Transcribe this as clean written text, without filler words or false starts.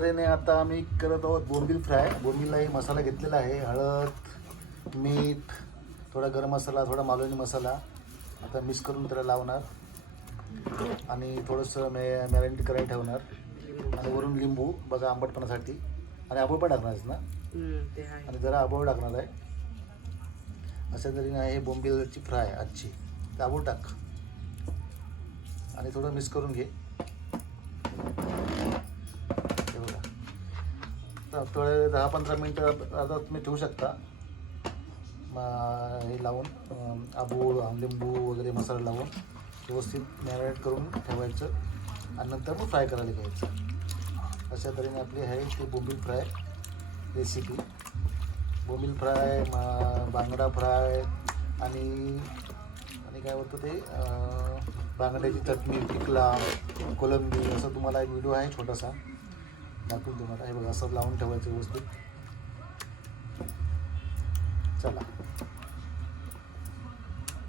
तऱ्हेने आता आम्ही करत आहोत बोंबील फ्राय. बोंबीललाही मसाला घेतलेला आहे, हळद, मीठ, थोडा गरम मसाला, थोडा मालवणी मसाला. आता मिक्स करून त्याला लावणार आणि थोडंसं मॅरिनेट करायला ठेवणार आणि वरून लिंबू बघा आंबटपणासाठी आणि आंबोळ पण टाकणार आहेस ना, आणि जरा आंबोळ टाकणार आहे. अशा तऱ्हेने आहे बोंबीलची फ्राय आजची. तर आंबोळ टाक आणि थोडं मिक्स करून घे. थोडे 10-15 मिनटं आता तुम्ही ठेवू शकता हे लावून, आंबूळ लिंबू वगैरे मसाला लावून व्यवस्थित मॅरिनेट करून ठेवायचं आणि नंतर मग फ्राय करायला घ्यायचं. अशा तऱ्हेने आपली आहे ती बोंबील फ्राय रेसिपी. बोंबील फ्राय, बांगडा फ्राय आणि काय होतं ते बांगड्याची चटणी, पिकला, कोलंबी, असं तुम्हाला एक व्हिडिओ आहे छोटासा, दाखवून तुम्हाला. हे बघा असं लावून ठेवायचं व्यवस्थित. चला.